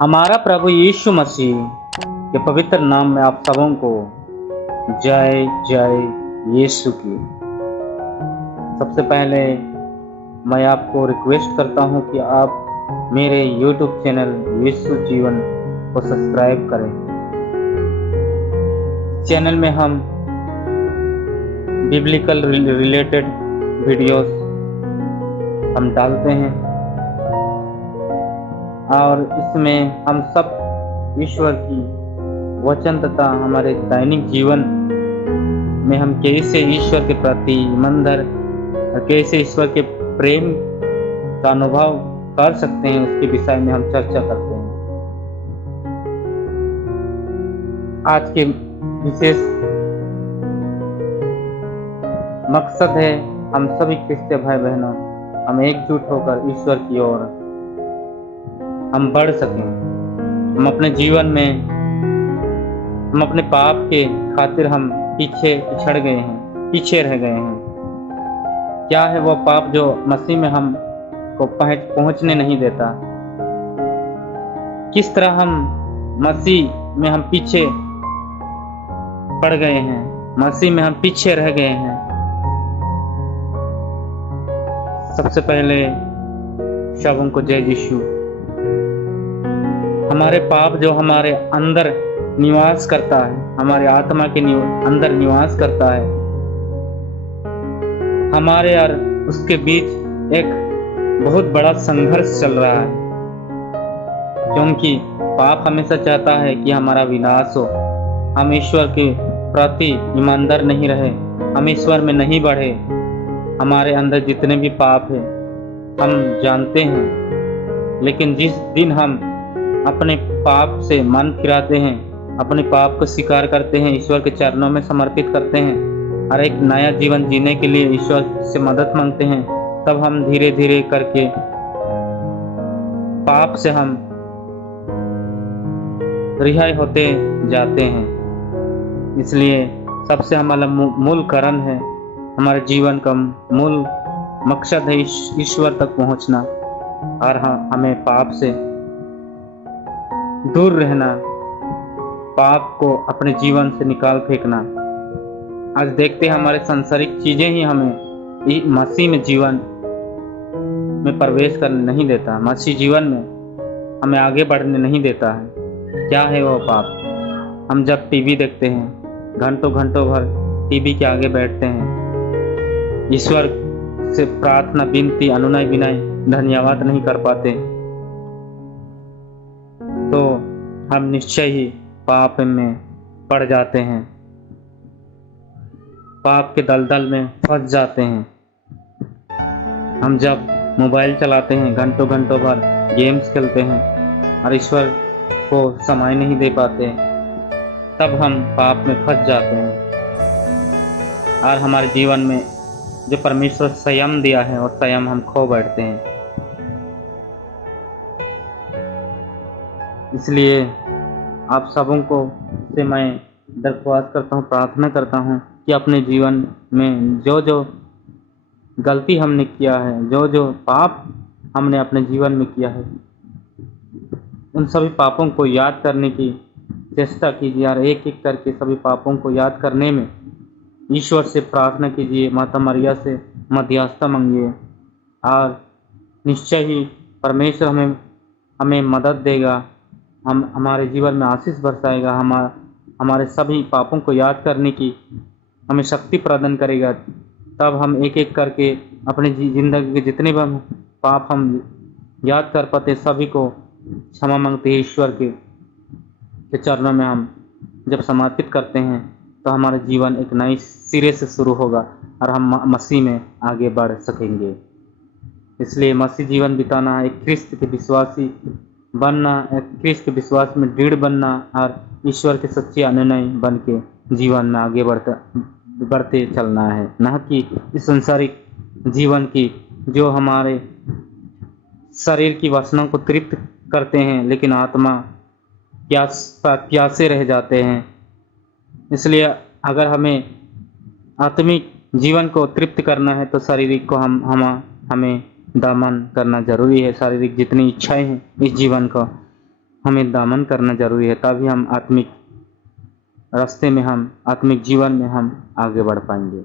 हमारा प्रभु यीशु मसीह के पवित्र नाम में आप सबों को जय जय यीशु की। सबसे पहले मैं आपको रिक्वेस्ट करता हूं कि आप मेरे YouTube चैनल यीशु जीवन को सब्सक्राइब करें। चैनल में हम बिब्लिकल रिलेटेड वीडियोस हम डालते हैं और इसमें हम सब ईश्वर की वचन तथा हमारे दैनिक जीवन में हम कैसे ईश्वर के प्रति ईमानदार और कैसे ईश्वर के प्रेम का अनुभव कर सकते हैं उसके विषय में हम चर्चा करते हैं। आज के विशेष मकसद है हम सभी क्रिस्तीय भाई बहनों हम एकजुट होकर ईश्वर की ओर हम बढ़ सकें। हम अपने जीवन में हम अपने पाप के खातिर हम पिछड़ गए हैं, पीछे रह गए हैं। क्या है वो पाप जो मसीह में हम को पहुंचने नहीं देता? किस तरह हम मसीह में हम पीछे पड़ गए हैं, मसीह में हम पीछे रह गए हैं। सबसे पहले सबों को जय यीशु। हमारे पाप जो हमारे अंदर निवास करता है, हमारे आत्मा के अंदर निवास करता है, हमारे और उसके बीच एक बहुत बड़ा संघर्ष चल रहा है। क्योंकि पाप हमेशा चाहता है कि हमारा विनाश हो, हम ईश्वर के प्रति ईमानदार नहीं रहे, हम ईश्वर में नहीं बढ़े। हमारे अंदर जितने भी पाप है हम जानते हैं, लेकिन जिस दिन हम अपने पाप से मन फिराते हैं, अपने पाप को स्वीकार करते हैं, ईश्वर के चरणों में समर्पित करते हैं और एक नया जीवन जीने के लिए ईश्वर से मदद मांगते हैं, तब हम धीरे धीरे करके पाप से हम रिहाई होते जाते हैं। इसलिए सबसे हमारा मूल कारण है, हमारे जीवन का मूल मकसद है ईश्वर तक पहुंचना और हमें पाप से दूर रहना, पाप को अपने जीवन से निकाल फेंकना। आज देखते हैं हमारे सांसारिक चीजें ही हमें मसीह में जीवन में प्रवेश करने नहीं देता, मसीह जीवन में हमें आगे बढ़ने नहीं देता है। क्या है वो पाप? हम जब टीवी देखते हैं, घंटों घंटों भर टीवी के आगे बैठते हैं, ईश्वर से प्रार्थना, विनती, अनुनय विनय, धन्यवाद नहीं कर पाते, तो हम निश्चय ही पाप में पड़ जाते हैं, पाप के दलदल में फंस जाते हैं। हम जब मोबाइल चलाते हैं, घंटों घंटों भर गेम्स खेलते हैं और ईश्वर को समय नहीं दे पाते, तब हम पाप में फंस जाते हैं और हमारे जीवन में जो परमेश्वर संयम दिया है और संयम हम खो बैठते हैं। इसलिए आप सबों को से मैं दरख्वास्त करता हूँ, प्रार्थना करता हूँ कि अपने जीवन में जो जो गलती हमने किया है, जो जो पाप हमने अपने जीवन में किया है, उन सभी पापों को याद करने की चेष्टा कीजिए और एक एक करके सभी पापों को याद करने में ईश्वर से प्रार्थना कीजिए, माता मरिया से मध्यस्थता मांगिए और निश्चय ही परमेश्वर हमें मदद देगा, हमारे जीवन में आशीष बरसाएगा, हमारे सभी पापों को याद करने की हमें शक्ति प्रदान करेगा। तब हम एक एक करके अपनी जिंदगी के जितने भी पाप हम याद कर पाते सभी को क्षमा मांगते हैं ईश्वर के चरणों में। हम जब समर्पित करते हैं तो हमारा जीवन एक नए सिरे से शुरू होगा और हम मसीह में आगे बढ़ सकेंगे। इसलिए मसीह जीवन बिताना, एक ख्रिस्त के विश्वासी बनना, एक ख्रिस्त के विश्वास में दृढ़ बनना और ईश्वर के सच्चे अनुयायी बन के जीवन में आगे बढ़ते चलना है, न कि इस संसारिक जीवन की जो हमारे शरीर की वासनाओं को तृप्त करते हैं, लेकिन आत्मा प्यासे रह जाते हैं। इसलिए अगर हमें आत्मिक जीवन को तृप्त करना है तो शारीरिक को हमें दमन करना जरूरी है। शारीरिक जितनी इच्छाएं हैं इस जीवन को हमें दमन करना ज़रूरी है, तभी हम आत्मिक रास्ते में, हम आत्मिक जीवन में हम आगे बढ़ पाएंगे।